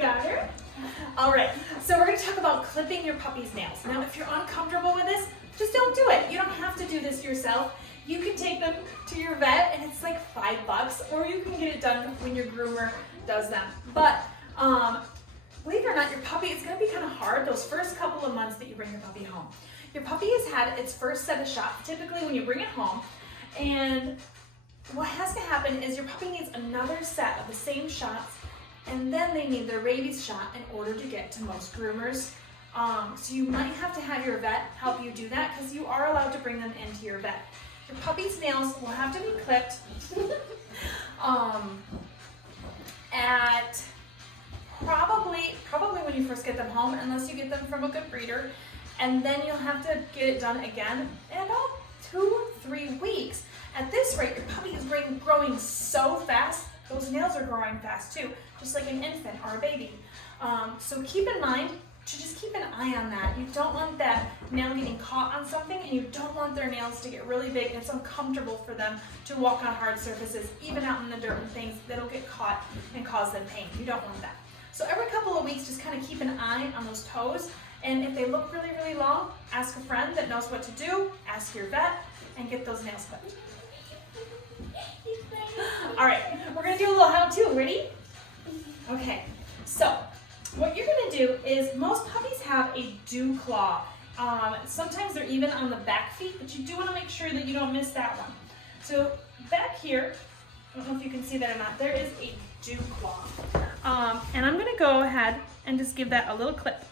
got her. All right, so we're gonna talk about clipping your puppy's nails. Now, if you're uncomfortable with this, just don't do it. You don't have to do this yourself. You can take them to your vet and it's like $5, or you can get it done when your groomer does them. But believe it or not, your puppy, it's gonna be kind of hard those first couple of months that you bring your puppy home. Your puppy has had its first set of shots, typically when you bring it home, and what has to happen is your puppy needs another set of the same shots, and then they need their rabies shot in order to get to most groomers. So you might have to have your vet help you do that because you are allowed to bring them into your vet. Your puppy's nails will have to be clipped at probably when you first get them home, unless you get them from a good breeder, and then you'll have to get it done again in about 2-3 weeks. At this rate, your puppy is growing so fast. Those nails are growing fast too, just like an infant or a baby. So keep in mind to just keep an eye on that. You don't want that nail getting caught on something, and you don't want their nails to get really big and it's uncomfortable for them to walk on hard surfaces, even out in the dirt and things that'll get caught and cause them pain. You don't want that. So every couple of weeks, just kind of keep an eye on those toes, and if they look really, really long, ask a friend that knows what to do, ask your vet, and get those nails clipped. All right, we're gonna do a little how-to. Ready? Okay, so what you're gonna do is, most puppies have a dew claw. Sometimes they're even on the back feet, but you do wanna make sure that you don't miss that one. So back here, I don't know if you can see that or not, there is a dew claw. And I'm gonna go ahead and just give that a little clip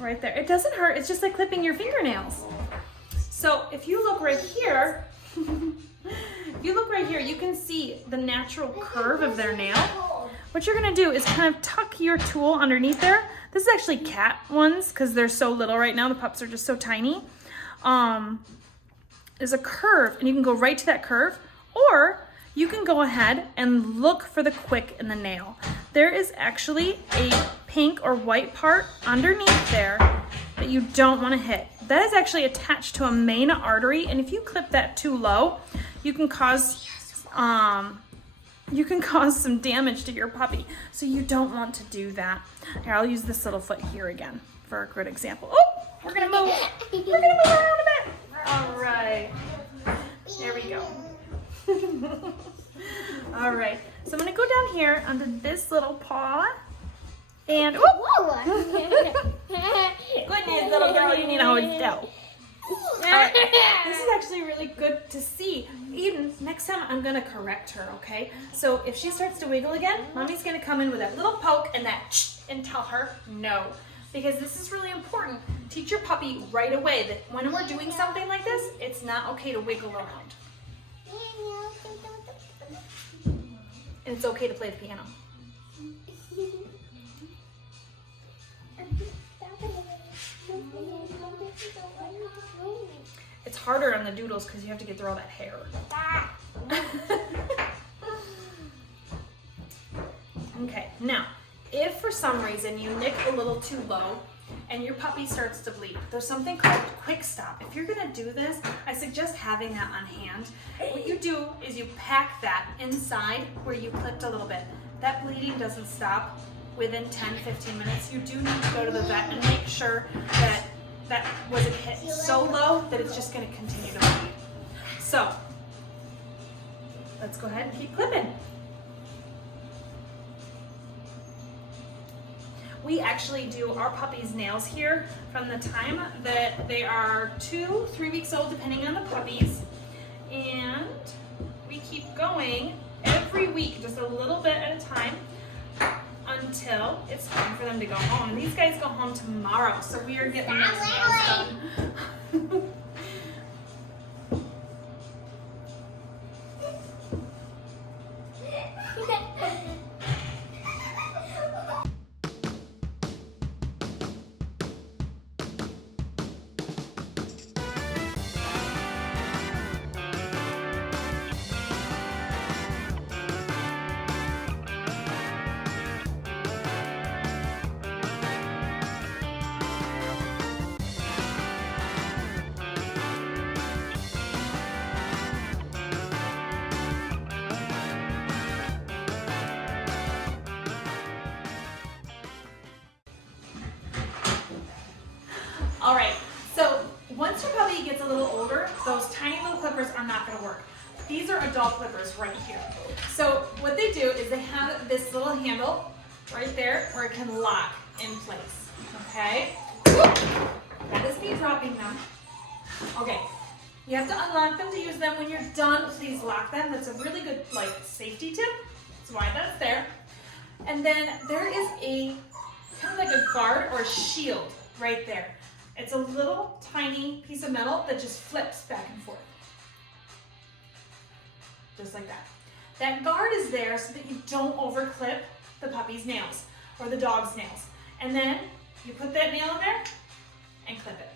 right there. It doesn't hurt, it's just like clipping your fingernails. So if you look right here, you can see the natural curve of their nail. What you're gonna do is kind of tuck your tool underneath there. This is actually cat ones because they're so little right now. The pups are just so tiny. There's a curve, and you can go right to that curve, or you can go ahead and look for the quick in the nail. There is actually a pink or white part underneath there that you don't want to hit. That is actually attached to a main artery, and if you clip that too low, you can cause some damage to your puppy. So you don't want to do that. Here, I'll use this little foot here again for a good example. Oh, we're gonna move. We're gonna move around a bit. All right. There we go. All right. So I'm gonna go down here under this little paw, and goodness, little girl, you need to hold still. This is actually really good to see. Eden, next time I'm gonna correct her, okay? So if she starts to wiggle again, Mommy's gonna come in with that little poke and that and tell her no. Because this is really important. Teach your puppy right away that when we're doing something like this, it's not okay to wiggle around. And it's okay to play the piano. It's harder on the doodles because you have to get through all that hair. Okay, now, if for some reason you nick a little too low and your puppy starts to bleed, there's something called quick stop. If you're gonna do this, I suggest having that on hand. What you do is you pack that inside where you clipped a little bit. That bleeding doesn't stop within 10-15 minutes. You do need to go to the vet and make sure that that wasn't hit so low that it's just gonna continue to bleed. So, let's go ahead and keep clipping. We actually do our puppies' nails here from the time that they are 2-3 weeks old, depending on the puppies. And we keep going every week, just a little bit at a time, until it's time for them to go home. And these guys go home tomorrow, so we are getting these nails done. All right, so once your puppy gets a little older, those tiny little clippers are not gonna work. These are adult clippers right here. So what they do is they have this little handle right there where it can lock in place, okay? That is me dropping them. Okay, you have to unlock them to use them. When you're done, please lock them. That's a really good safety tip. That's why that's there. And then there is a kind of like a guard or a shield right there. It's a little tiny piece of metal that just flips back and forth. Just like that. That guard is there so that you don't overclip the puppy's nails or the dog's nails. And then you put that nail in there and clip it.